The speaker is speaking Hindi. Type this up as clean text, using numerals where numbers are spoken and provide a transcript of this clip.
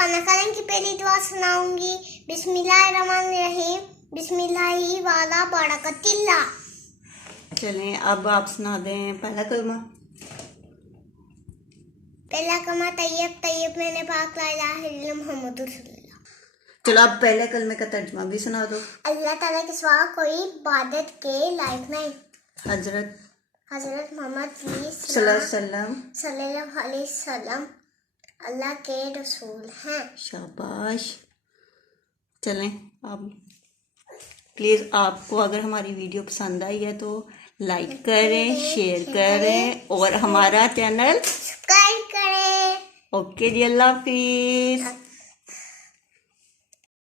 खाना खाने की पहली दुआ सुनाऊंगी। बिस्मिल्लाहिर्रहमानिर्रहीम, बिस्मिल्लाही वाला बरकतिल्ला। चलें, अब आप सुना दें पहला कलमा। पहला कलमा तैयब तैयब मैंने पाक ला इलाहा इल्लल्लाह मुहम्मदुर रसूलुल्लाह। चलो आप पहले कलमे का तर्जुमा भी सुना दो। अल्लाह ताला के सिवा कोई इबादत के लायक नहीं। हजरत मोहम्मद सल्लल्लाहु अलैहि वसल्लम अल्लाह के रसूल हैं। शाबाश। चलें, अब प्लीज़ आपको अगर हमारी वीडियो पसंद आई है तो लाइक करें, शेयर करें और हमारा चैनल सब्सक्राइब करें। ओके जी, अल्लाह हाफिज़।